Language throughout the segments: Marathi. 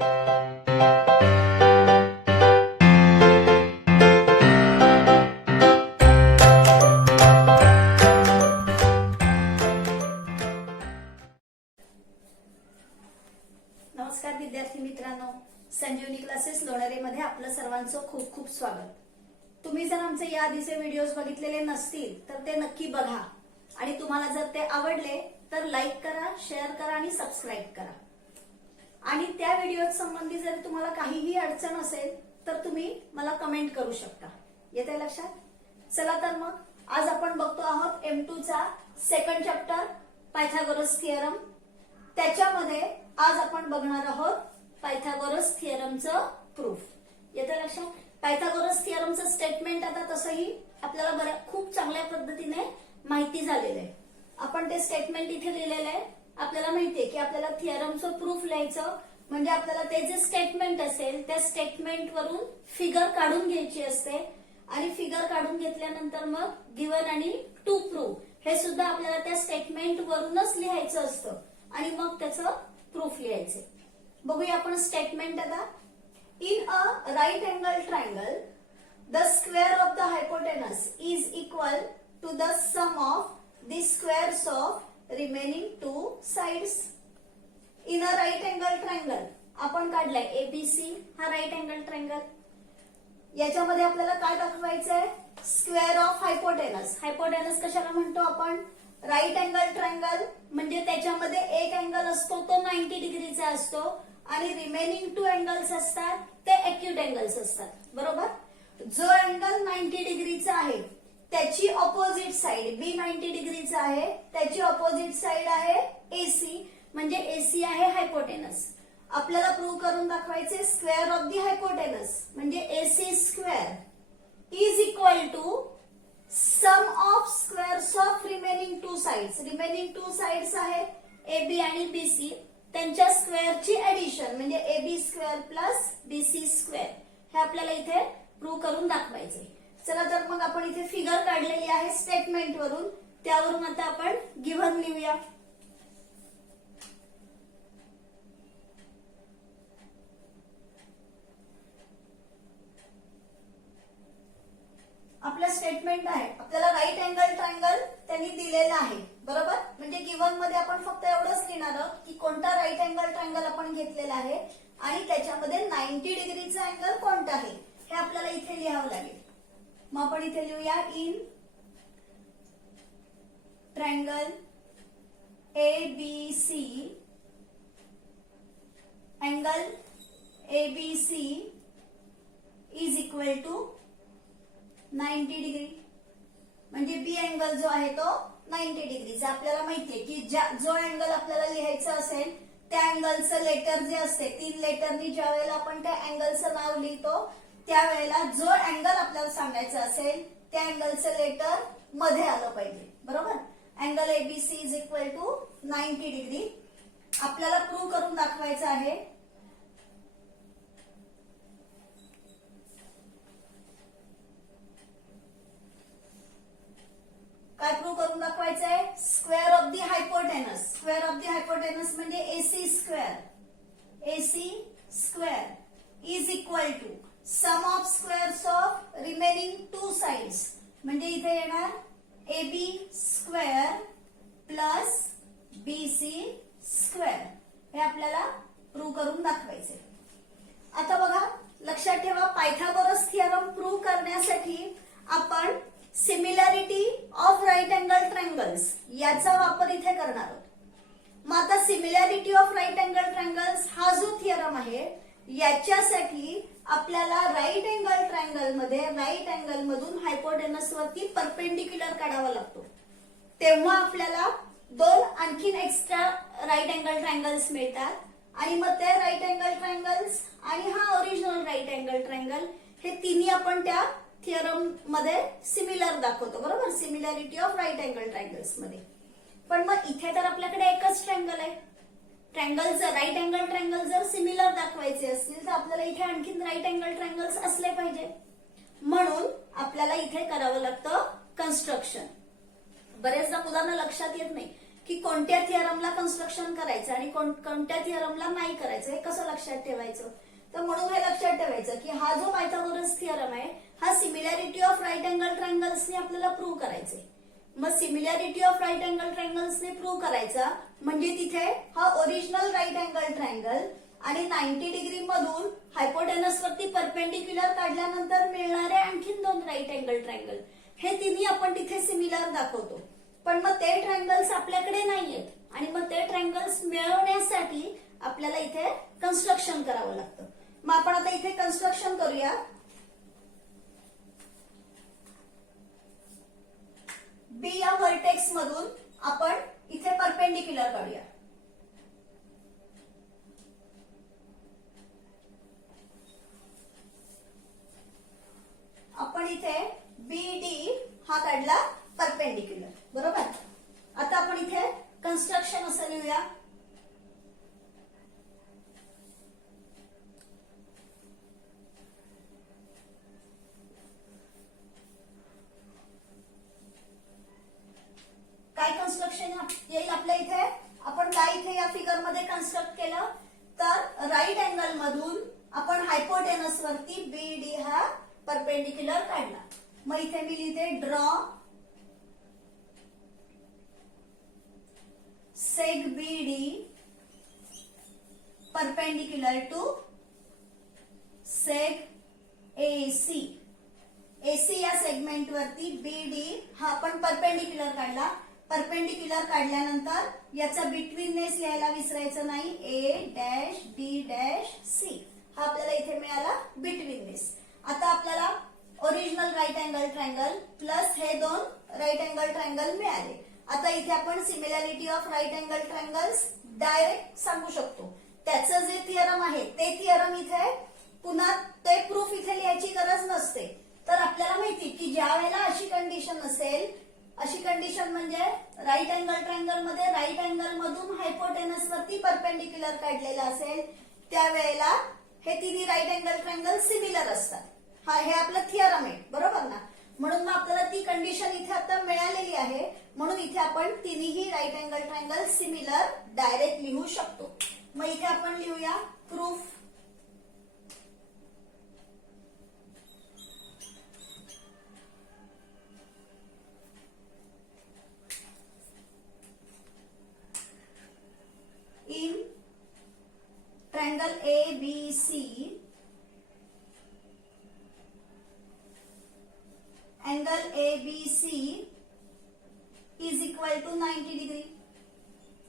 नमस्कार विद्यार्थी मित्रांनो, संजीवनी क्लासेस लोणेरे मध्ये आपलं सर्वांचं खूप खूप स्वागत. तुम्ही जर आमचे या आधीचे व्हिडिओज बघितलेले नसतील तर ते नक्की बघा आणि तुम्हाला जर ते आवडले तर लाईक करा, शेअर करा आणि सबस्क्राईब करा. आणि त्या व्हिडिओ संबंधी जर तुम्हाला काहीही अडचण असेल तर तुम्ही मला कमेंट करू शकता. येते लक्षात? चला तर मग आज आपण बघतो आहोत M2 चा सेकंड चॅप्टर पायथागोरस थिअरम. त्याच्यामध्ये आज आपण बघणार आहोत पायथागोरस थिअरमचं प्रूफ. येतं लक्षात? पायथागोरस थिअरमचं स्टेटमेंट आता तसंही आपल्याला खूप चांगल्या पद्धतीने माहिती झालेलं आहे. आपण ते स्टेटमेंट इथे लिहिलेलं आहे. आपल्याला माहितीये की आपल्याला थिअरमचं प्रूफ लिहायचं म्हणजे आपल्याला ते जे स्टेटमेंट असेल त्या स्टेटमेंट वरून फिगर काढून घ्यायची असते आणि फिगर काढून घेतल्यानंतर मग गिव्हन आणि टू प्रूव्ह हे सुद्धा आपल्याला त्या स्टेटमेंट वरूनच लिहायचं असतं आणि मग त्याचं प्रूफ लिहायचे. बघूया आपण स्टेटमेंट आता. In a right angle triangle the square of the hypotenuse is equal to the sum of the squares of remaining two sides. In a right angle triangle आपण काढलाय एबीसी हा राईट अँगल ट्रायंगल. याच्यामध्ये आपल्याला काय दाखवायचंय? Square of hypotenuse. हायपोटेनस कशाला म्हणतो आपण? राईट अँगल ट्रायंगल म्हणजे त्याच्यामध्ये एक अँगल असतो तो 90 डिग्रीचा असतो आणि रिमेनिंग टू अँगल्स असतात ते एक्यूट अँगल्स असतात. बरोबर? जो अँगल 90 डिग्रीचा आहे त्याची ऑपोजिट साइड बी 90 डिग्रीचा आहे, त्याची ऑपोजिट साइड आहे एसी म्हणजे एसी आहे हायपोटेनस. आपल्याला प्रूव्ह करून दाखवायचे स्क्वेअर ऑफ दी हायपोटेनस म्हणजे AC square is equal to sum of squares of remaining two sides. Remaining two sides आहे एबी आणि बीसी, त्यांच्या स्क्वेअरची ऍडिशन म्हणजे AB square plus BC square हे आपल्याला इथे प्रूव्ह करून दाखवायचे. चला तर मग आपण इथे फिगर काढलेली आहे स्टेटमेंट वरून, त्यावरून आता आपण गिव्हन लिहूया. आपलं स्टेटमेंट आहे आपल्याला राईट अँगल ट्रायंगल त्यांनी दिलेला आहे. बरोबर? म्हणजे गिव्हन मध्ये आपण फक्त एवढंच लिहिणार आहोत की कोणता राईट अँगल ट्रायंगल आपण घेतलेला आहे आणि त्याच्यामध्ये 90 डिग्रीचा अँगल कोणता आहे हे आपल्याला इथे लिहावं लागेल. मग आपण इथे लिहूया in triangle ABC angle ABC is equal to 90 degree म्हणजे बी अँगल जो आहे तो 90 डिग्रीचा. आपल्याला माहितीये की जो अँगल आपल्याला लिहायचं असेल त्या अँगलचं लेटर जे असते 3 लेटरनी ज्या वेळेला आपण त्या अँगलचं नाव लिहितो त्यावेळेला जो अँगल आपल्याला सांगायचा असेल त्या अँगलचं लेटर मध्ये आलं पाहिजे. बरोबर? Angle ABC is equal to 90 degree. आपल्याला प्रूव्ह करून दाखवायचं आहे काय प्रूव्ह करून दाखवायचंय? Square of the hypotenuse. Square of the hypotenuse म्हणजे AC square. AC square is equal to sum of squares of remaining two sides म्हणजे इथे येणार AB square plus BC square हे आपल्याला प्रूव्ह करून दाखवायचे. आता बघा लक्षात ठेवा पायथागोरस थिअरम प्रूव्ह करण्यासाठी आपण similarity of right angle triangles याचा वापर इथे करणार आहोत. मग आता similarity of right angle triangles हा जो थिअरम आहे याच्यासाठी आपल्याला राईट अँगल ट्रायंगल मध्ये राईट अँगल मधून हायपोटेनस वरती परपेंडिक्युलर काढावा लागतो. तेव्हा आपल्याला 2 आणखीन एक्स्ट्रा राईट अँगल ट्रायंगल्स मिळतात आणि मग ते राईट अँगल ट्रायंगल्स आणि हा ओरिजिनल राईट अँगल ट्रायंगल हे तिन्ही आपण त्या थिअरम मध्ये सिमिलर दाखवतो. बरोबर? Similarity of right angle triangles मध्ये. पण मग इथे तर आपल्याकडे एकच ट्रायंगल आहे. ट्रायंगल जर राईट अँगल ट्रायंगल जर सिमिलर दाखवायचे असतील तर आपल्याला इथे आणखीन राईट अँगल ट्रायंगल्स असले पाहिजे. म्हणून आपल्याला इथे करावं लागतं कन्स्ट्रक्शन. बरेचदा मुलांना लक्षात येत नाही की कोणत्या थिअरमला कन्स्ट्रक्शन करायचं आणि कोणत्या थिअरमला नाही करायचं, हे कसं लक्षात ठेवायचं. तर म्हणून हे लक्षात ठेवायचं की हा जो पायथागोरस थिअरम आहे हा सिमिलॅरिटी ऑफ राईट अँगल ट्रायंगल्सने आपल्याला प्रूव्ह करायचंय. मग सिमिलॅरिटी ऑफ राईट अँगल ट्रायंगल्सने प्रूव्ह करायचा म्हणजे तिथे हा ओरिजिनल राईट अँगल ट्रायंगल आणि 90 डिग्री मधून हायपोटेनस वरती परपेंडिक्युलर काढल्यानंतर मिळणारे आणखीन 2 राईट अँगल ट्रायंगल हे तिन्ही आपण तिथे सिमिलर दाखवतो. पण मग ते ट्रायंगल्स आपल्याकडे नाहीयेत आणि मग ते ट्रायंगल्स मिळवण्यासाठी आपल्याला इथे कन्स्ट्रक्शन करावं लागतं. मग आपण आता इथे कन्स्ट्रक्शन करूया. बी या व्हर्टेक्स मधून आपण इथे परपेंडिक्युलर काढूया. आपण इथे BD हा काढला परपेंडिक्युलर, बरोबर. आता आपण इथे कन्स्ट्रक्शन असं लिहूया. काय कन्स्ट्रक्शन येईल आपल्या इथे, आपण काय इथे या फिगर मध्ये कन्स्ट्रक्ट केलं तर राईट अँगल मधून आपण हायपोटेनस वरती BD हा परपेंडिक्युलर काढला. मग इथे मी लिहिते draw seg BD perpendicular to seg AC. AC या सेगमेंट वरती BD हा आपण परपेंडिक्युलर काढला. परपेंडिक्युलर काढल्यानंतर याचा बिटवीननेस लिहायला विसरायचं नाही. A', D', C हा आपल्याला इथे मिळाला बिटवीननेस. आता आपल्याला original right angle triangle plus हे 2 राईट अँगल ट्रायंगल मिळाले. आता इथे आपण similarity of right angle triangles direct सांगू शकतो. त्याचं जे थिअरम आहे ते थिअरम इथे पुन्हा ते प्रूफ इथे लिहायची गरज नसते. तर आपल्याला माहिती की ज्या वेळेला अशी कंडिशन असेल, अशी कंडिशन म्हणजे राईट अँगल ट्रायंगल मध्ये राईट अँगल मधून हायपोटेनस वरती परपेंडिक्युलर काढलेला असेल त्यावेळेला हे तिन्ही राईट अँगल ट्रायंगल सिमिलर असतात. हा हे आपलं थिअरम आहे, बरोबर ना. म्हणून मग आपल्याला ती कंडिशन इथे आता मिळालेली आहे. म्हणून इथे आपण तिन्ही right angle triangle similar direct लिहू शकतो. मग इथे आपण लिहूया proof. In triangle ABC, angle ABC is equal to 90 degree.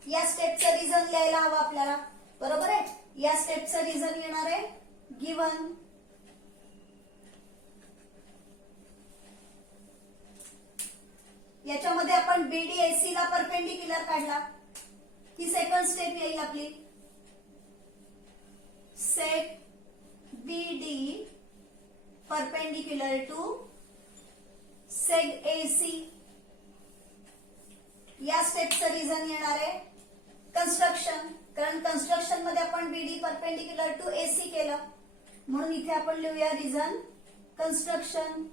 या स्टेपचं रिझन लिहायला हवं आपल्याला, बरोबर आहे. या स्टेपचं रिझन येणार आहे गिवन याच्यामध्ये आपण BD ला परपेंडिक्युलर काढला. ही सेकंड स्टेप येईल आपली. Seg BD perpendicular to seg AC. या स्टेपचं रिझन येणार आहे कन्स्ट्रक्शन, कारण कन्स्ट्रक्शन मध्ये आपण BD परपेंडिक्युलर टू AC केलं. म्हणून इथे आपण लिहूया रिझन कन्स्ट्रक्शन.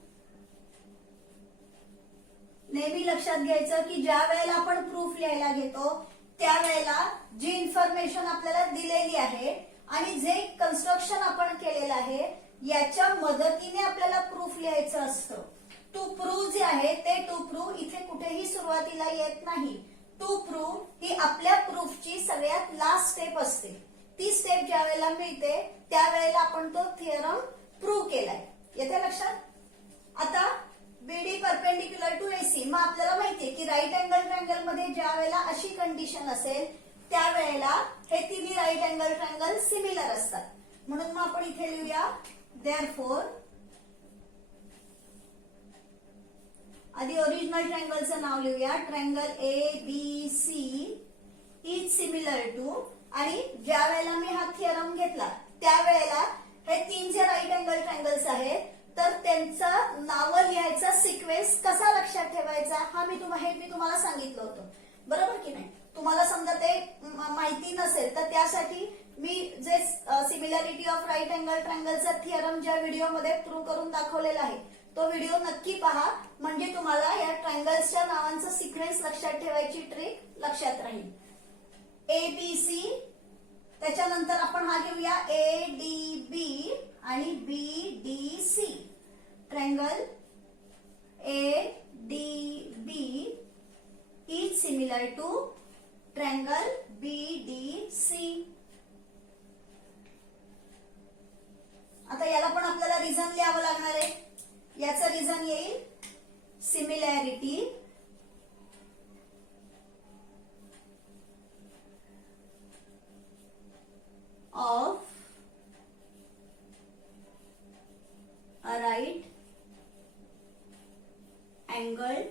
नेहमी लक्षात घ्यायचं की ज्या वेळेला आपण प्रूफ लिहायला घेतो त्यावेळेला जी इन्फॉर्मेशन आपल्याला दिलेली आहे आणि जे कन्स्ट्रक्शन आपण केलेलं आहे याच्या मदतीने आपल्याला प्रूफ लिहायचं असतं. टू प्रूव्ह जे आहे ते टू प्रूव्ह इथे कुठेही सुरुवातीला येत नाही. टू प्रूव्ह ही आपल्या प्रूफची सगळ्यात लास्ट स्टेप असते. ती स्टेप ज्या वेळेला मिळते त्यावेळेला आपण तो थिअरम प्रूव्ह केलाय. येते लक्षात. आता BD परपेंडिक्युलर टू AC. मग आपल्याला माहितीये की राईट अँगल ट्रायंगल मध्ये ज्या वेळेला अशी कंडिशन असेल त्यावेळेला हे तिन्ही राईट अँगल ट्रायंगल सिमिलर असतात. म्हणून मग आपण इथे लिहूया देअरफॉर आधी ओरिजिनल ट्रायंगलचं नाव लिहूया. Triangle ABC is similar to, आणि ज्या वेळेला मी हा थिअरम घेतला त्यावेळेला हे 3 जे राईट अँगल ट्रायंगल्स आहेत तर त्यांचं नाव लिहायचा सिक्वेन्स कसा लक्षात ठेवायचा हा मी तुम्हाला सांगितलं होतं, बरोबर की नाही. तुम्हाला समजा ते माहिती नसेल तर त्यासाठी मी जे सिमिलॅरिटी ऑफ राईट अँगल ट्रायंगलचा थिअरम ज्या व्हिडिओमध्ये प्रूव्ह करून दाखवलेला आहे तो व्हिडिओ नक्की पहा, म्हणजे तुम्हाला या ट्रायंगल्सच्या नावांचं सिक्वेन्स लक्षात ठेवायची ट्रिक लक्षात राहील. ABC, त्याच्यानंतर आपण हा घेऊया ADB आणि BDC. Triangle ADB is similar to triangle BDC. आता याला पण आपल्याला रिझन लिहावं लागणार आहे. याचं रिझन येईल similarity of a right angle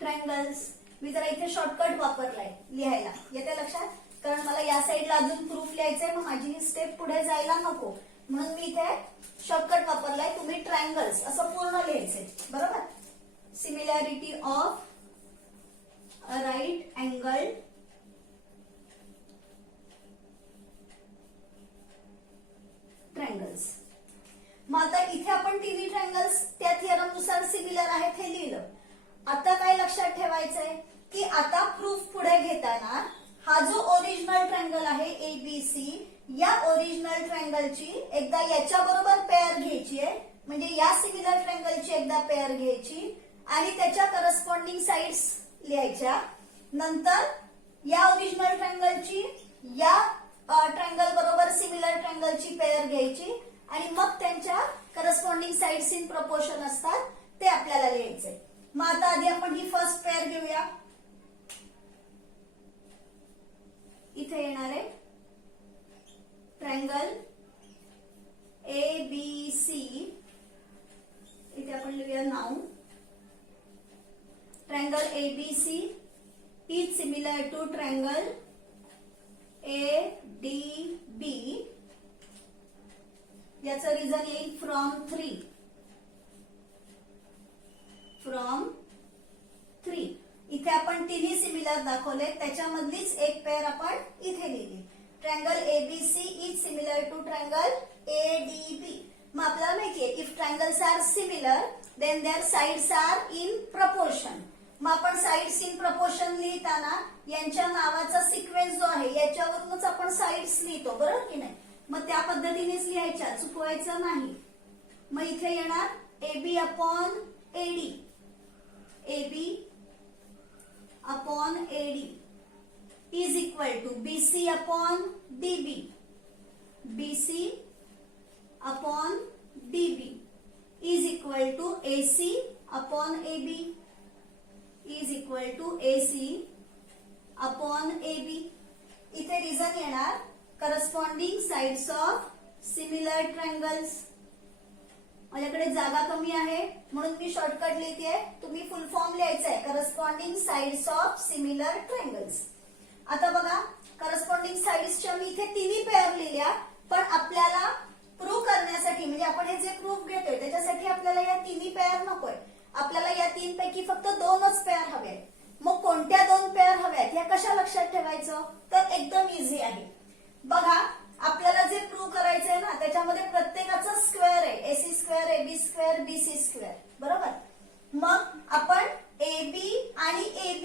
triangles. मी जरा इथे शॉर्टकट वापरलाय लिहायला, येते लक्षात? कारण मला या साईडला अजून प्रूफ लिहायचंय, मग माझी ही स्टेप पुढे जायला नको, म्हणून मी इथे शॉर्टकट वापरलाय. तुम्ही ट्रायंगल्स असं पूर्ण लिहायचंय, बरोबर? Similarity of a right angle triangles. मग आता इथे आपण तिन्ही ट्रायंगल्स त्या थिअरम नुसार सिमिलर आहेत हे लिहिलं. आता काय लक्षात ठेवायचंय की आता प्रूफ पुढे घेताना हा जो ओरिजिनल ट्रायंगल आहे ABC, या ओरिजिनल ट्रायंगलची एकदा याच्या बरोबर पेअर घ्यायची आहे, म्हणजे या सिमिलर ट्रायंगलची एकदा पेअर घ्यायची आणि त्याच्या करस्पॉन्डिंग साइड्स लिहायच्या. नंतर या ओरिजिनल ट्रायंगलची या ट्रायंगल बरोबर सिमिलर ट्रायंगलची पेअर घ्यायची आणि मग त्यांच्या करस्पॉन्डिंग साइड्स इन प्रपोर्शन असतात ते आपल्याला लिहायचे. मग आता आधी आपण ही फर्स्ट पेअर घेऊया. इथे येणार आहे ट्रायंगल ABC. इथे आपण लिहूया नाव. Triangle ABC is similar to triangle ADB. याचं रिझन येईल फ्रॉम 3. इथे आपण तिन्ही सिमिलर दाखवले, त्याच्यामधलीच एक पेअर आपण इथे लिहिली. Triangle ABC is similar to triangle ADB. मग आपल्याला माहितीये if triangles are similar then their sides are in proportion. मग आपण साइड्स इन प्रपोर्शन लिहिताना यांच्या नावाचा सिक्वेन्स जो आहे याच्यावरूनच आपण साइड्स लिहितो, बरोबर की नाही? मग त्या पद्धतीनेच लिहायच्या, चुकवायचं नाही. मग इथे येणार AB upon AD. AB upon AD is equal to BC upon DB. BC upon DB is equal to AC upon AB is equal to AC upon AB. इथे रिझन येणार corresponding sides of similar triangles. माझ्याकडे जागा कमी आहे म्हणून मी शॉर्टकट लिहिते. तुम्ही फुल फॉर्म लिहायचा आहे corresponding sides of similar triangles. आता बघा करस्पॉन्डिंग साइड्सच्या मी इथे तिन्ही पेअर लिहिल्या, पण आपल्याला प्रूव्ह करण्यासाठी म्हणजे आपण हे जे प्रूफ घेतोय त्याच्यासाठी आपल्याला या तिन्ही पेअर नकोय. आपल्याला या 3 पैकी फक्त 2च पेअर हवे. मग कोणत्या 2 पेअर हव्यात या कशा लक्षात ठेवायचं? तर एकदम इझी आहे. बघा आपल्याला जे प्रूव्ह करायचंय ना त्याच्यामध्ये प्रत्येकाचं स्क्वेअर आहे. AC square, AB square, BC square, बरोबर? मग आपण AB आणि AB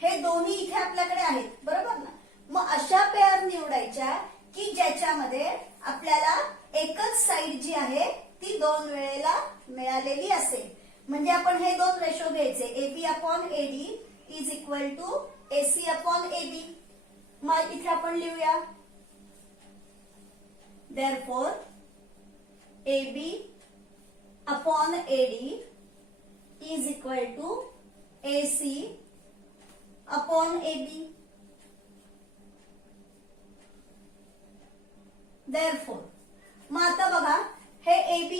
हे दोन्ही इथे आपल्याकडे आहेत, बरोबर ना? मग अशा पेअर निवडायच्या की ज्याच्यामध्ये आपल्याला एकच साइड जी आहे ती 2 वेळेला मिळालेली असेल. म्हणजे आपण हे 2 रेशो घ्यायचे. AB upon AD is equal to AC upon AB. मग इथे आपण लिहूया therefore AB upon AD is equal to AC upon AB. therefore मग आता बघा हे AB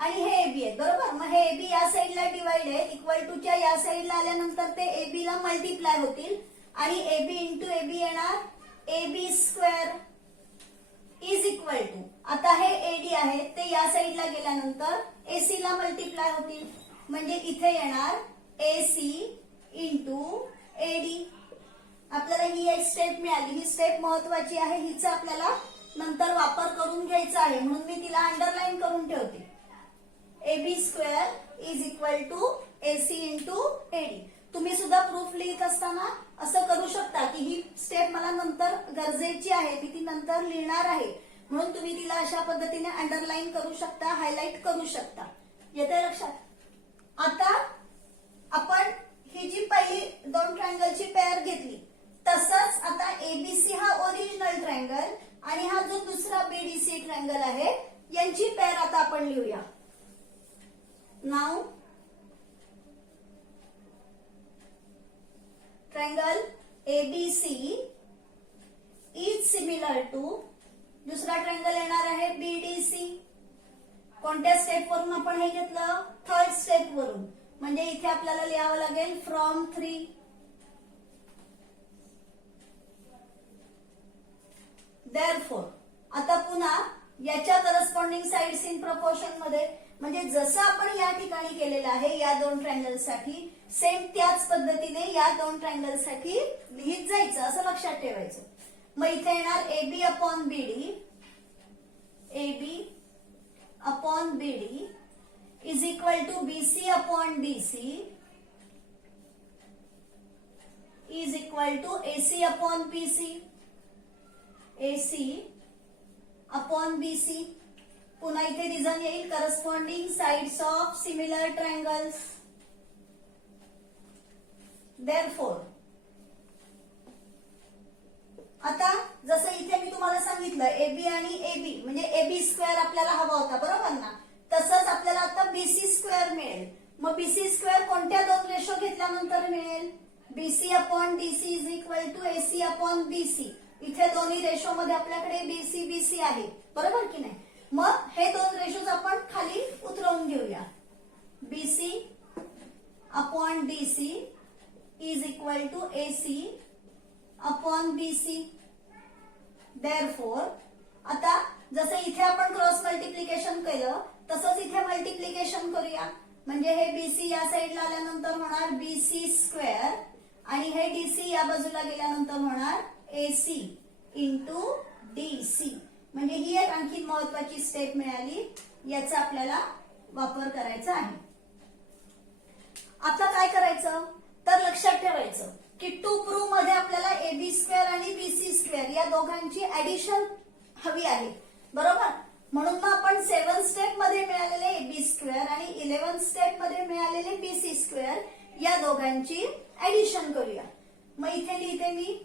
आणि हे AB आहे, बरोबर? मग हे AB या साईडला डिवाइड आहे, इक्वल टू च्या या साईडला आल्यानंतर ते AB ला मल्टिप्लाय होतील आणि AB इंटू AB येणार AB square is equal to. आता हे AD आहे ते या साईडला गेल्यानंतर AC ला मल्टिप्लाय होतील, म्हणजे इथे येणार AC इंटू AD. आपल्याला ही एक स्टेप मिळाली. ही स्टेप महत्वाची आहे, हिचा आपल्याला नंतर वापर करून घ्यायचा आहे म्हणून मी तिला अंडरलाईन करून ठेवते. AB square is equal to AC into AD. तुम्ही सुद्धा प्रूफ लिहित असताना असं करू शकता की ही स्टेप मला नंतर गरजेची आहे, मी ती नंतर लिहिणार आहे, म्हणून तुम्ही तिला अशा पद्धतीने अंडरलाईन करू शकता, हायलाइट करू शकता. येते लक्षात? आता आपण ही जी पहिली दोन ट्रायंगलची पेअर घेतली, तसंच आता एबीसी हा ओरिजिनल ट्रायंगल आणि हा जो दुसरा बीडीसी ट्रायंगल आहे यांची पेअर आता आपण लिहूया. Now triangle ABC is similar to दुसरा ट्रायंगल येणार आहे बीडीसी. कोणत्या स्टेप वरून आपण हे घेतलं? थर्ड स्टेप वरून. म्हणजे इथे आपल्याला लिहावं लागेल फ्रॉम 3. देअरफॉर आता पुन्हा याच्या करस्पॉन्डिंग साइड्स इन प्रपोर्शन मध्ये, म्हणजे जसं आपण या ठिकाणी केलेलं आहे या दोन ट्रायंगल साठी, सेम त्याच पद्धतीने या दोन ट्रायंगल साठी लिहित जायचं, असं लक्षात ठेवायचं. मग इथे येणार AB upon BD, AB upon BD is equal to BC upon DC is equal to AC upon PC, AC upon BC. पुन्हा इथे रिझन येईल corresponding sides of similar triangles. Therefore आता जसं इथे मी तुम्हाला सांगितलं AB आणि AB म्हणजे AB स्क्वेअर आपल्याला हवा होता, बरोबर ना? तसंच आपल्याला आता BC स्क्वेअर मिळेल. मग BC स्क्वेअर कोणत्या दोन रेशो घेतल्यानंतर मिळेल? BC upon DC is equal to AC upon BC. इथे दोन्ही रेशो मध्ये आपल्याकडे BC BC आहे, बरोबर की नाही? मग हे दोन रेशोज आपण खाली उतरवून घेऊया. BC upon DC is equal to AC upon BC. Therefore आता जसं इथे आपण क्रॉस मल्टिप्लिकेशन केलं तसंच इथे मल्टिप्लिकेशन करूया. म्हणजे हे BC या साईडला आल्यानंतर होणार BC स्क्वेअर आणि हे DC या बाजूला गेल्यानंतर होणार AC इंटू DC. म्हणजे ही एक आणखी महत्वाची स्टेप मिळाली, याचा आपल्याला वापर करायचा आहे. आता काय करायचं तर लक्षात ठेवायचं की टू प्रूव्ह मध्ये आपल्याला AB स्क्वेअर आणि BC स्क्वेअर या दोघांची ऍडिशन हवी आहे, बरोबर? म्हणून मग आपण 7 स्टेप मध्ये मिळालेले AB स्क्वेअर आणि 11 स्टेप मध्ये मिळालेले BC स्क्वेअर या दोघांची ऍडिशन करूया. मग इथे लिहिते मी,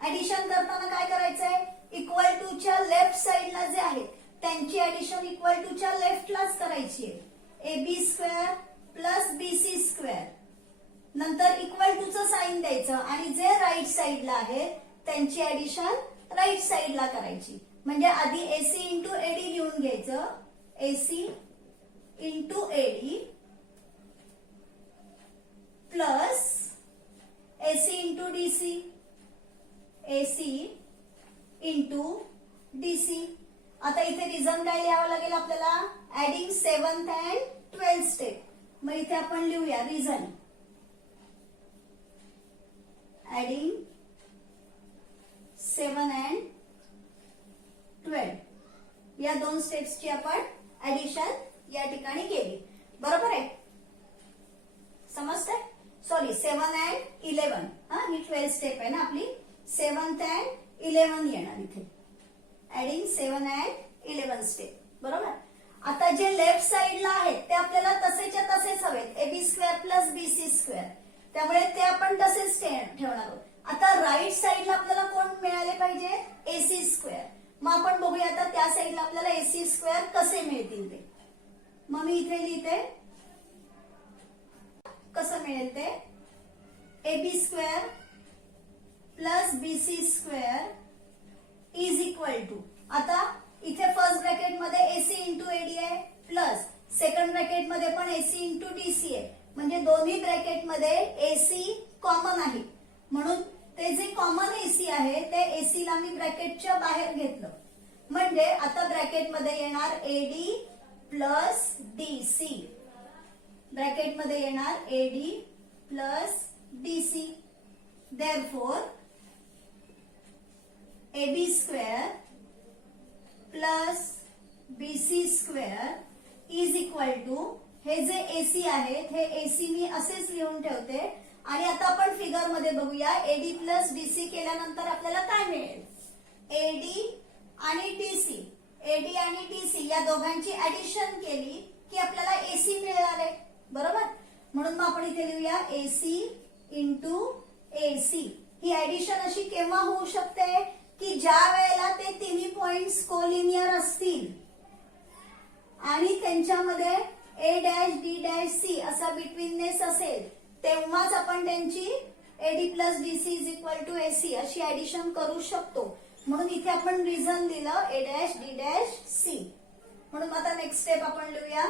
ऍडिशन करताना काय करायचंय? इक्वल टू च्या लेफ्ट साइडला जे आहेत त्यांची ऍडिशन इक्वल टू च्या लेफ्टलाच करायची आहे. AB square plus BC square, नंतर इक्वल टू चं साइन द्यायचं आणि जे राईट साइडला आहे त्यांची ऍडिशन राईट साइडला करायची. म्हणजे आधी AC इंटू AD लिहून घ्यायचं, AC into AD plus AC into DC, AC into DC. आता इथे रिझन काय लिहावं लागेल आपल्याला? Adding 7th and 12th step. मग इथे आपण लिहूया रिझन ऍडिंग 7 अँड 12 या दोन स्टेप्सची आपण ऍडिशन या ठिकाणी केली, बरोबर आहे? समजतंय? सॉरी 7 अँड 11, ही 12 स्टेप आहे ना आपली. 7th अँड 11 येणार इथे, ऍडिंग 7 अँड 11 स्टेप, बरोबर? आता जे लेफ्ट साइडला आहेत ते आपल्याला तसेच्या तसेच हवेत, AB square plus BC square, त्यामुळे ते आपण तसेच ठेवणार आहोत. आता राईट साइडला आपल्याला कोण मिळाले पाहिजे? AC square. मग आपण बघूया आता त्या साइडला आपल्याला AC स्क्वेअर कसे मिळतील ते. मग मी इथे लिहिते कसं मिळेल ते. AB square plus BC square is equal to, आता इथे फर्स्ट ब्रॅकेट मध्ये AC इंटू AD आहे प्लस सेकंड ब्रॅकेट मध्ये पण AC इंटू DC आहे. म्हणजे दोन्ही ब्रॅकेट मध्ये AC कॉमन आहे, म्हणून ते जे कॉमन AC आहे ते AC ला मी ब्रॅकेटच्या बाहेर घेतलं. म्हणजे आता ब्रॅकेट मध्ये येणार AD प्लस DC, ब्रॅकेट मध्ये येणार AD plus DC. Therefore AB square plus BC square is equal to, हे जे AC आहेत हे AC मी असेच लिहून ठेवते. आणि आता आपण फिगर मध्ये बघूया. AD प्लस BC केल्यानंतर आपल्याला काय मिळेल? AD आणि DC, AD आणि DC या दोघांची ऍडिशन केली की आपल्याला AC मिळणार आहे, बरोबर. म्हणून मग आपण इथे लिहूया AC इंटू AC. ही ऍडिशन अशी केव्हा होऊ शकते की ज्या वेळेला ते तिन्ही पॉइंट्स कोलिनियर असतील आणि त्यांच्यामध्ये A dash D dash C असा बिटवीननेस असेल, तेव्हाच आपण त्यांची AD plus DC is equal to AC अशी ऍडिशन करू शकतो. म्हणून इथे आपण रिझन दिलं A dash D dash C. म्हणून आता नेक्स्ट स्टेप आपण लिहूया.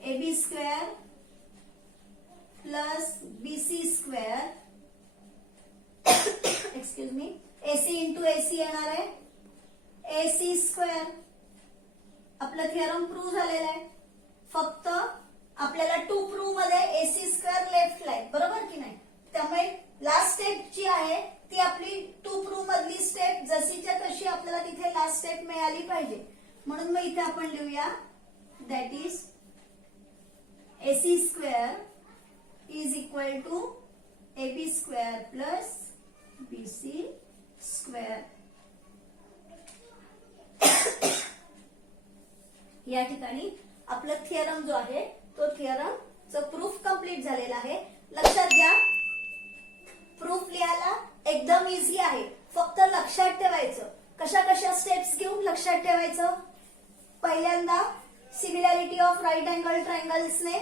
AB square plus BC square excuse me, AC into AC येणार आहे AC स्क्वेअर. आपलं थिअरम प्रूव्ह झालेलं आहे. फक्त आपल्याला टू प्रूव्ह मध्ये AC स्क्वेअर लेफ्टला आहे, बरोबर की नाही. त्यामुळे लास्ट स्टेप जी आहे ती आपली टू प्रूव्ह मधली स्टेप जशीच्या तशी आपल्याला तिथे लास्ट स्टेप मिळाली पाहिजे. म्हणून मग इथे आपण लिहूया that is AC square is equal to AB square plus BC square. या ठिकाणी आपलं थिअरम जो आहे तो थिअरमचं प्रूफ कंप्लीट झालेला आहे. लक्षात घ्या, प्रूफ लिहायला एकदम इझी आहे. फक्त लक्षात ठेवायचं कशा कशा स्टेप्स घेऊन लक्षात ठेवायचं. पहिल्यांदा सिमिलॅरिटी ऑफ राईट अँगल ट्रायंगल्सने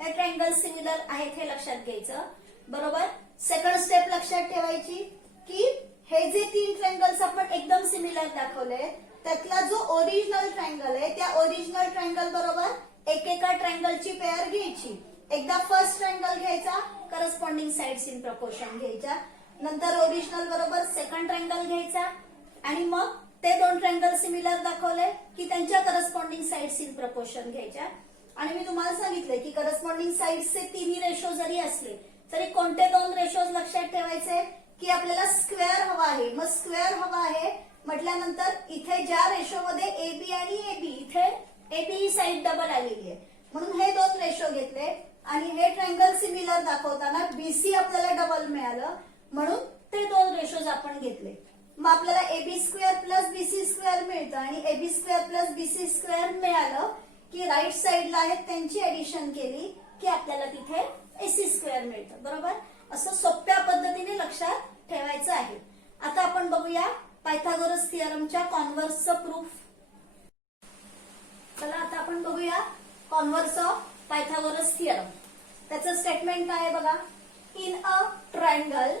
हे ट्रायंगल सिमिलर आहेत हे लक्षात घ्यायचं, बरोबर. सेकंड स्टेप लक्षात ठेवायची की हे जे तीन ट्रायंगल्स आपण एकदम सिमिलर दाखवले त्यातला जो ओरिजिनल ट्रायंगल आहे त्या ओरिजिनल ट्रायंगल बरोबर एकेका ट्रायंगलची पेअर घ्यायची. एकदा फर्स्ट ट्रायंगल घ्यायचा, करस्पॉन्डिंग साइड्स इन प्रपोर्शन घ्यायच्या, नंतर ओरिजिनल बरोबर सेकंड ट्रायंगल घ्यायचा आणि मग ते दोन ट्रायंगल सिमिलर दाखवले की त्यांच्या करस्पॉन्डिंग साइड्स इन प्रपोर्शन घ्यायच्या. आणि मी तुम्हाला सांगितलंय की करस्पॉन्डिंग साइड्सचे तिन्ही रेशो जरी असले तरी कोणते दोन रेशोज लक्षात ठेवायचे की आपल्याला स्क्वेअर हवा आहे. मग स्क्वेअर हवा आहे म्हटल्यानंतर इथे ज्या रेशोमध्ये AB आणि AB, इथे AB ही साइड डबल आलेली आहे म्हणून हे दोन रेशो घेतले आणि हे ट्रायंगल सिमिलर दाखवताना BC आपल्याला डबल मिळालं म्हणून ते दोन रेशोज आपण घेतले. मग आपल्याला AB square plus BC square मिळतं आणि AB square plus BC square मिळालं की राईट साइडला आहेत त्यांची ऍडिशन केली की आपल्याला तिथे AC स्क्वेअर मिळतं, बरोबर. असं सोप्या पद्धतीने लक्षात ठेवायचं आहे. आता आपण बघूया पायथागोरस थिअरमच्या कॉन्व्हर्सचं प्रूफ. चला आता आपण बघूया कॉन्व्हर्स ऑफ पायथागोरस थिअरम. त्याचं स्टेटमेंट काय आहे बघा. In a triangle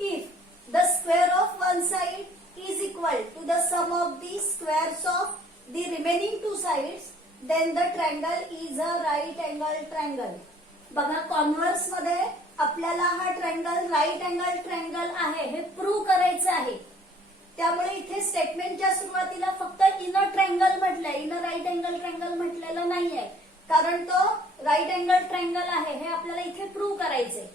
if the square of one side is equal to the sum of the squares of the remaining two sides then the triangle is a right angle triangle. बघा कॉन्व्हर्स मध्ये आपल्याला हा ट्रायंगल राईट अँगल ट्रायंगल आहे हे प्रूव्ह करायचं आहे. त्यामुळे इथे स्टेटमेंटच्या सुरुवातीला फक्त इन अ ट्रायंगल म्हटलंय, in a right angle triangle म्हटलेलं नाहीये कारण तो राईट अँगल ट्रायंगल आहे हे आपल्याला इथे प्रूव्ह करायचंय.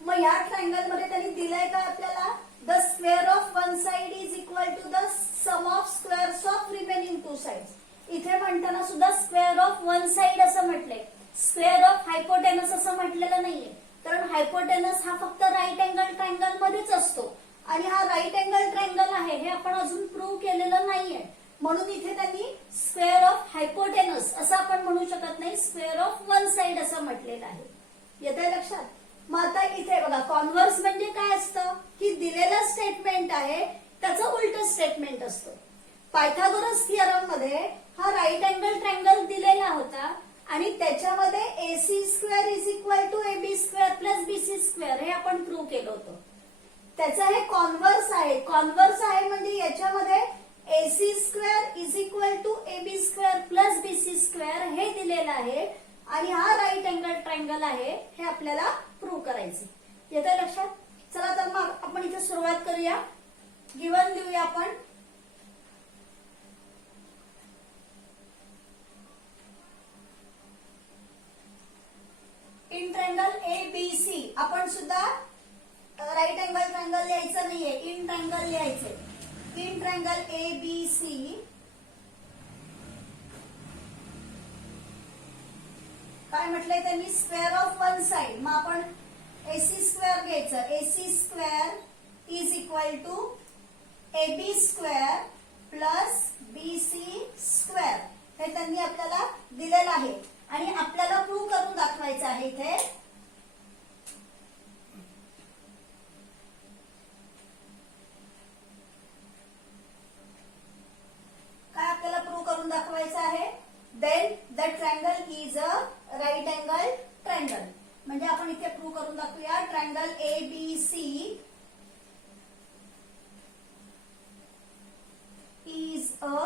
मग या ट्रायंगल मध्ये त्यांनी दिलंय का आपल्याला the square of one side is equal to the sum of squares of remaining two sides. इथे म्हणताना सुद्धा स्क्वेअर ऑफ वन साइड असं म्हटलंय, स्क्वेअर ऑफ हायपोटेनस असं म्हटलेलं नाहीये कारण हायपोटेनस हा फक्त राईट अँगल ट्रायंगल मध्येच असतो आणि हा राईट अँगल ट्रायंगल आहे हे आपण अजून प्रूव्ह केलेलं नाहीये म्हणून इथे त्यांनी स्क्वेअर ऑफ हायपोटेनस असं आपण म्हणू शकत नाही, स्क्वेअर ऑफ वन साइड असं म्हटलेलं आहे. येतंय लक्षात. मग आता इथे बघा कॉन्व्हर्स म्हणजे काय असतं की दिलेलं स्टेटमेंट आहे त्याचं उलट स्टेटमेंट असतं. पायथागोरस थिअरम मध्ये हा राईट अँगल ट्रायंगल दिलेला होता आणि त्याच्यामध्ये AC square is equal to AB square plus BC square हे आपण प्रूव्ह केलं होतं. त्याचं हे कॉन्व्हर्स आहे. कॉन्व्हर्स आहे म्हणजे याच्यामध्ये AC square is equal to AB square plus BC square हे दिलेलं आहे आणि हा राईट अँगल ट्रायंगल आहे हे आपल्याला प्रूव्ह करायचं. येतंय लक्षात. चला तर मग आपण इथे सुरुवात करूया. गिवन लिहूया आपण. इन ट्रायंगल ABC आपण सुद्धा राईट अँगल ट्रायंगल लिहायचं नाहीये, इन ट्रायंगल लिहायचंय. In triangle A B C काय म्हटलंय त्यांनी, स्क्वेअर ऑफ वन साइड. मग आपण एसी स्क्वेअर घ्यायचं. AC square is equal to AB square plus BC square. हे त्यांनी आपल्याला दिलेलं आहे आणि आपल्याला प्रूव्ह करून दाखवायचं आहे. इथे काय आपल्याला प्रूव्ह करून दाखवायचं आहे, then the triangle is a right angle triangle. म्हणजे आपण इथे प्रूव्ह करून दाखवूया, triangle A B C is a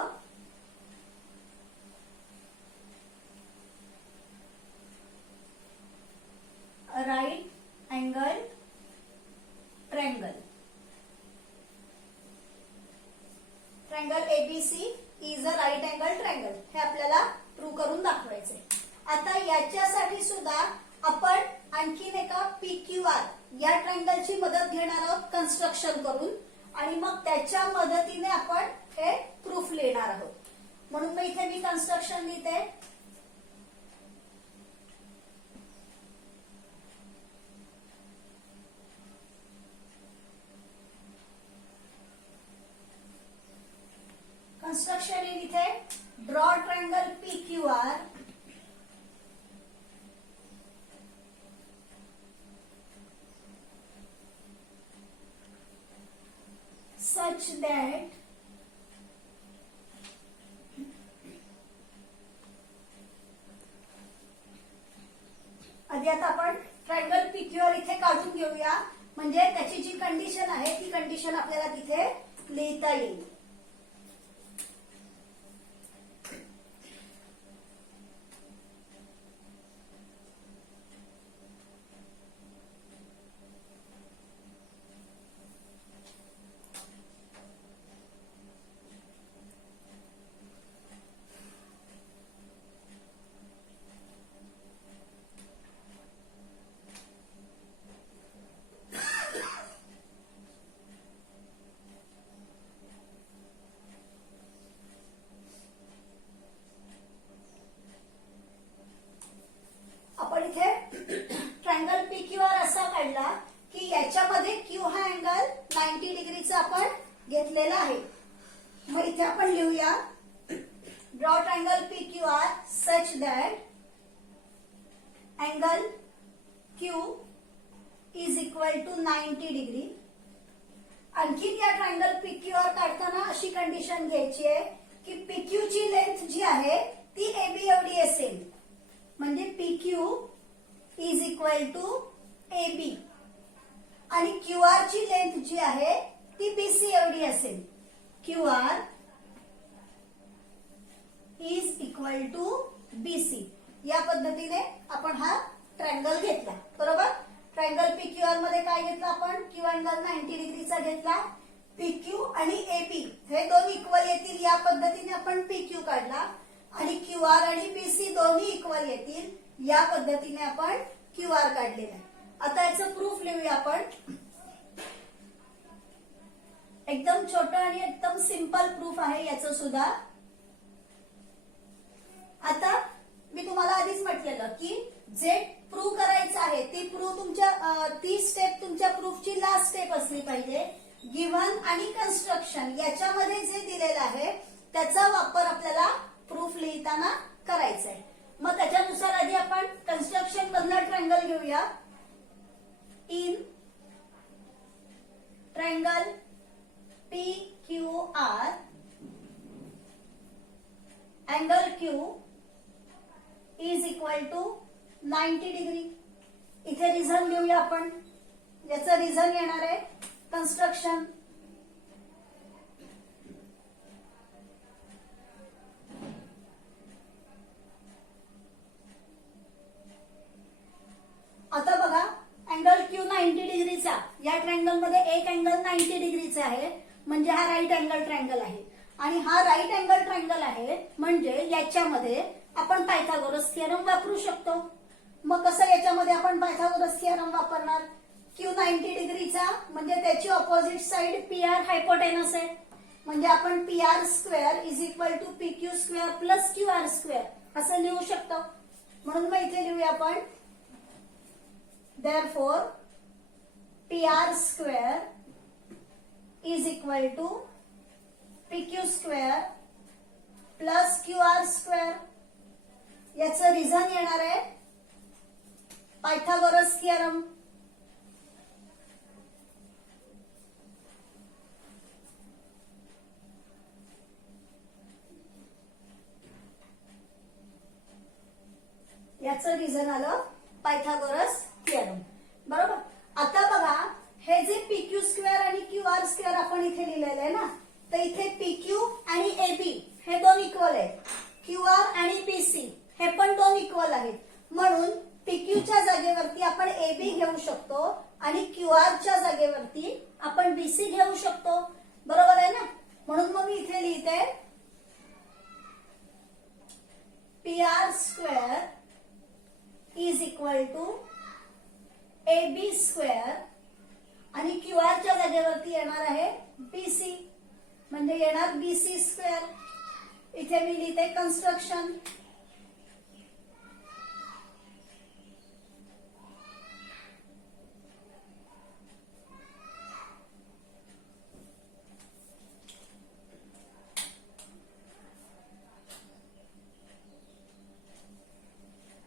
right angle triangle. Triangle ABC is a right angle triangle. हे आपल्याला प्रूव्ह करून दाखवायचे. आता याच्यासाठी सुद्धा आपण आणखीन एका PQR या ट्रायंगलची मदत घेणार आहोत कन्स्ट्रक्शन करून आणि मग त्याच्या मदतीने आपण हे प्रूफ लिहिणार आहोत. म्हणून मग इथे मी कन्स्ट्रक्शन लिहिते. कन्स्ट्रक्शन इन इथे draw triangle PQR such that आधी आता आपण ट्रायंगल PQR इथे काढून घेऊया. म्हणजे त्याची जी कंडिशन आहे ती कंडिशन आपल्याला तिथे लिहिता येईल. ट्रायंगल PQR असा काढला की याच्यामध्ये Q हा अँगल 90 डिग्रीचा आपण घेतलेला आहे. मग इथे आपण लिहूया draw triangle PQR such that angle Q is equal to 90 degree. आणखीन या ट्रायंगल PQR काढताना अशी कंडिशन घ्यायची आहे की PQ ची लेंथ जी आहे ती AB एवढी असेल. म्हणजे PQ is equal to AB आणि QR ची लेंथ जी आहे ती BC एवढी असेल. QR is equal to BC. या पद्धतीने आपण हा ट्रायंगल घेतला. बरोबर. ट्रायंगल PQR मध्ये काय घेतलं आपण, Q अँगल 90 डिग्रीचा घेतला. PQ आणि AB हे दोन इक्वल येतील या पद्धतीने आपण PQ काढला आणि QR आणि BC दोन्ही इक्वल येतील या पद्धतीने आपण QR काढलेला आहे. आता याचं प्रूफ लिहूया आपण. एकदम छोटं आणि एकदम सिंपल प्रूफ आहे याचं सुद्धा. आता मी तुम्हाला आधीच म्हटलेलं की जे प्रूव्ह करायचं आहे ती स्टेप तुमच्या प्रूफची लास्ट स्टेप असली पाहिजे. गिव्हन आणि कन्स्ट्रक्शन याच्यामध्ये जे दिलेलं आहे त्याचा वापर आपल्याला प्रूफ लिहिताना करायचा आहे. मग त्याच्यानुसार आधी आपण कन्स्ट्रक्शन मधला ट्रायंगल घेऊया. In triangle PQR angle Q is equal to 90 degree. इथे रिझन लिहूया आपण. याचं रिझन येणार आहे कन्स्ट्रक्शन. आता बघा अँगल Q 90 डिग्रीचा, या ट्रायंगल मध्ये एक अँगल 90 डिग्रीचा आहे म्हणजे हा राईट अँगल ट्रायंगल आहे आणि हा राईट अँगल ट्रायंगल आहे म्हणजे याच्यामध्ये आपण पायथागोरस थिअरम वापरू शकतो. मग कसं याच्यामध्ये आपण पायथागोरस थिअरम वापरणार, Q 90 डिग्रीचा म्हणजे त्याची ऑपोजिट साइड PR हायपोटेनस आहे. म्हणजे आपण P R square is equal to P Q square plus Q R square असं लिहू शकतो. म्हणून मग इथे लिहूया आपण therefore P R square is equal to P Q square plus Q R square. याचं रिझन येणार आहे पायथागोरस थिअरम. याचं रिझन आलं पायथागोरस थिअरम. बरोबर. आता बघा हे जे पी क्यू स्क्वेअर आणि क्यू आर स्क्वेअर आपण इथे लिहिलेलं आहे ना, तर इथे पी क्यू आणि ए बी हे दोन इक्वल आहेत. क्यू आर आणि बी सी हे पण दोन इक्वल आहेत. म्हणून पी क्यूच्या जागेवरती आपण ए बी घेऊ शकतो आणि क्यू आर च्या जागेवरती आपण बी सी घेऊ शकतो. बरोबर आहे ना. म्हणून मग मी इथे लिहिते P R square is equal to A B square आणि क्यू आर च्या जागेवरती येणार आहे बीसी म्हणजे येणार बीसी स्क्वेअर. इथे मी लिहिते कन्स्ट्रक्शन.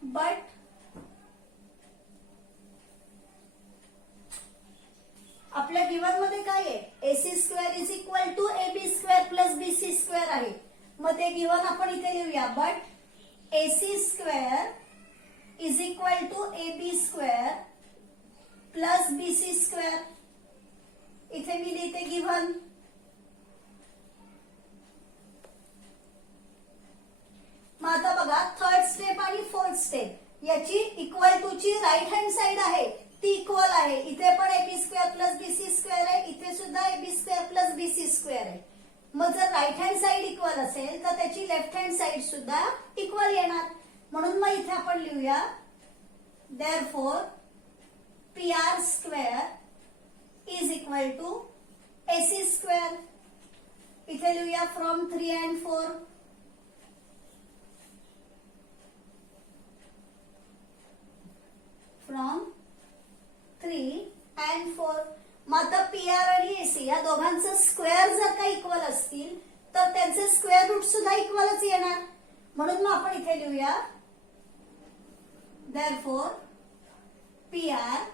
बट आपल्या गिवन मध्ये काय आहे AC square is equal to A B square plus BC square आहे. मग ते गिवन आपण इथे लिहूया but AC square is equal to A B square plus BC square. इथे मी लिहिते गिवन. मग आता बघा थर्ड स्टेप आणि फोर्थ स्टेप याची इक्वल टू ची राईट हँड साइड आहे ती इक्वल आहे. इथे पण A B square plus BC square आहे. इथे सुद्धा A B square plus BC square आहे. मग जर राईट हँड साइड इक्वल असेल तर त्याची लेफ्ट हँड साइड सुद्धा इक्वल येणार. म्हणून मग इथे आपण लिहूया therefore P R square is equal to AC square. इथे लिहूया फ्रॉम 3 and 4. From 3 and 4. मग आता पी आर आणि एसी या दोघांचं स्क्वेअर जर का इक्वल असतील तर त्यांचे स्क्वेअर रूट सुद्धा इक्वलच येणार. म्हणून मग आपण इथे लिहूया therefore P R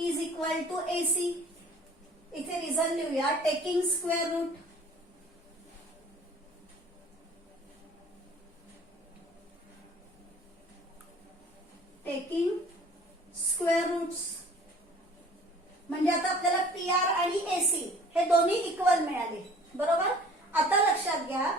is equal to AC. इथे रिझन लिहूया taking square root. Taking square roots म्हणजे आता आपल्याला पी आर आणि एसी हे दोन्ही इक्वल मिळाले. बरोबर. आता लक्षात घ्या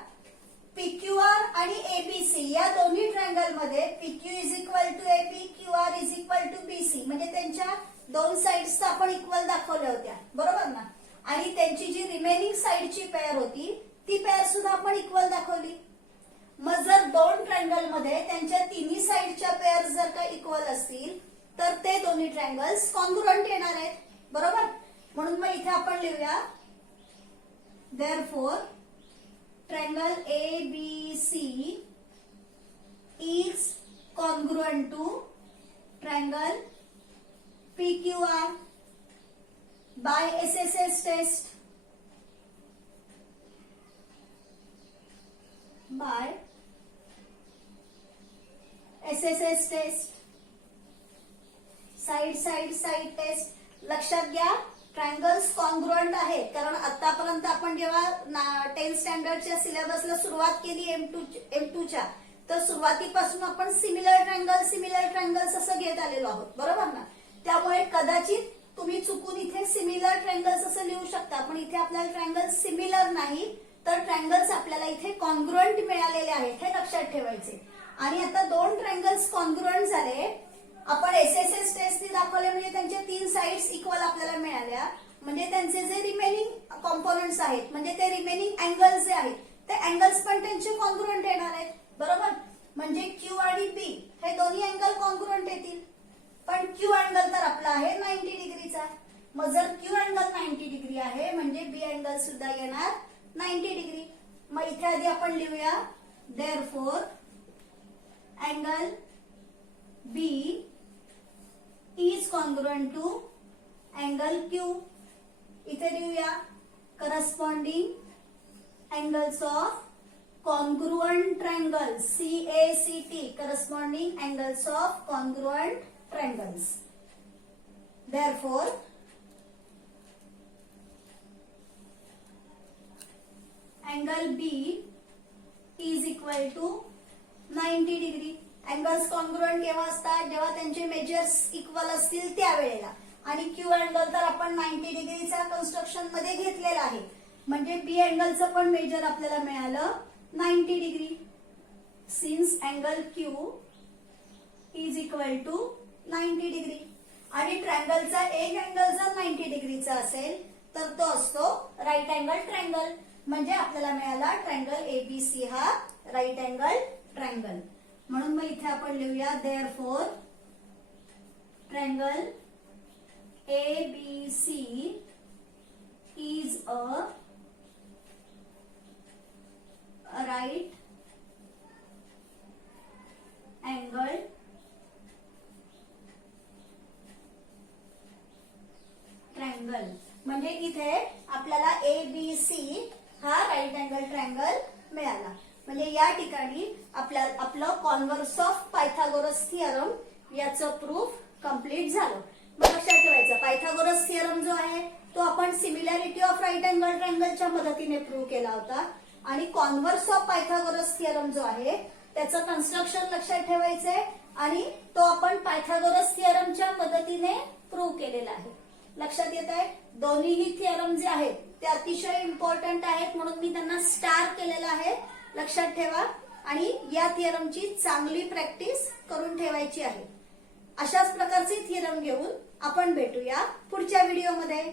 पी क्यू आर आणि एबीसी या दोन्ही ट्रायंगल मध्ये P Q is equal to A B Q R is equal to BC म्हणजे त्यांच्या दोन साइड्स आपण इक्वल दाखवल्या होत्या. बरोबर ना. आणि त्यांची जी रिमेनिंग साइडची पेअर होती ती पेअर सुद्धा आपण इक्वल दाखवली. मग जर दोन ट्रायंगल मध्ये त्यांच्या तिन्ही साइडच्या पेअर जर का इक्वल असतील तर ते दोन्ही ट्रायंगल्स कॉन्ग्रुएंट येणार आहेत. बरोबर. म्हणून मग इथे आपण लिहूया therefore triangle A B C is congruent to triangle P Q R by SSS test. By SSS test. Side side side test. लक्षात घ्या ट्रायंगल्स कॉन्ग्रुएंट आहेत कारण आतापर्यंत आपण जेव्हा 10th स्टँडर्डच्या सिलेबसला सुरुवात केली M2 च्या तर सुरुवातीपासून आपण सिमिलर ट्रायंगल्स असं घेत आलेलो आहोत. बरोबर ना. त्यामुळे कदाचित तुम्ही चुकून इथे सिमिलर ट्रायंगल्स असं लिहू शकता पण इथे आपल्याला ट्रायंगल्स सिमिलर नाही तर ट्रायंगल्स आपल्याला इथे कॉन्ग्रुएंट मिळालेले आहेत हे लक्षात ठेवायचे. आणि आता दोन ट्रायंगल्स कॉन्ग्रुएंट झाले आपण एसएसएस टेस्टने दाखवले म्हणजे त्यांच्या तीन साइड्स इक्वल आपल्याला मिळाल्या म्हणजे त्यांचे जे रिमेनिंग कॉम्पोनंट्स आहेत म्हणजे ते रिमेनिंग अँगल्स जे आहेत ते अँगल्स पण त्यांचे कॉन्ग्रुएंट येणार आहेत. बरोबर. म्हणजे क्यू आणि बी हे दोन्ही अँगल कॉन्ग्रुएंट येतील. पण क्यू अँगल तर आपला आहे 90 डिग्रीचा. मग जर क्यू अँगल 90 डिग्री आहे म्हणजे बी अँगल सुद्धा येणार 90 डिग्री. मग इथे आधी आपण लिहूया therefore angle B is congruent to angle Q. इथे लिहूया corresponding angles of congruent triangles, CACT, corresponding angles of congruent triangles. Therefore, angle B is equal to 90 degree. Angles congruent केव्हा असतात? जेव्हा त्यांचे मेजर्स इक्वल असतील त्यावेळेला. आणि Q अँगल तर आपण 90 डिग्रीचा कन्स्ट्रक्शन मध्ये घेतलेला आहे. म्हणजे B अँगलचं पण मेजर आपल्याला मिळालं 90 degree. Since angle Q is equal to 90 degree. आणि ट्रायंगलचा एक अँगल जर 90 डिग्रीचा असेल तर तो असतो राईट अँगल ट्रायंगल. म्हणजे आपल्याला मिळाला ट्रायंगल एबीसी हा राईट अँगल ट्रायंगल. म्हणून मग इथे आपण लिहूया therefore triangle ABC is a right angle triangle. म्हणजे इथे आपल्याला एबीसी हा राईट अँगल ट्रायंगल मिळाला. म्हणजे या ठिकाणी आपलं कॉन्व्हर्स ऑफ पायथागोरस थिअरम याचं प्रूफ कंप्लीट झालं. मग लक्षात ठेवायचं पायथागोरस थिअरम जो आहे तो आपण सिमिलॅरिटी ऑफ राईट अँगल ट्रायंगलच्या मदतीने प्रूव्ह केला होता. आणि कॉन्व्हर्स ऑफ पायथागोरस थिअरम जो आहे त्याचं कन्स्ट्रक्शन लक्षात ठेवायचंय आणि तो आपण पायथागोरस थिअरमच्या मदतीने प्रूव्ह केलेला आहे. लक्षात येत आहे? दोन्हीही थिअरम जे आहेत ते अतिशय इम्पॉर्टंट आहेत म्हणून मी त्यांना स्टार केलेलं आहे. लक्षात ठेवा आणि या थिअरमची चांगली प्रॅक्टिस करून ठेवायची आहे. अशाच प्रकारचे थिअरम घेऊन आपण भेटूया पुढच्या व्हिडिओमध्ये.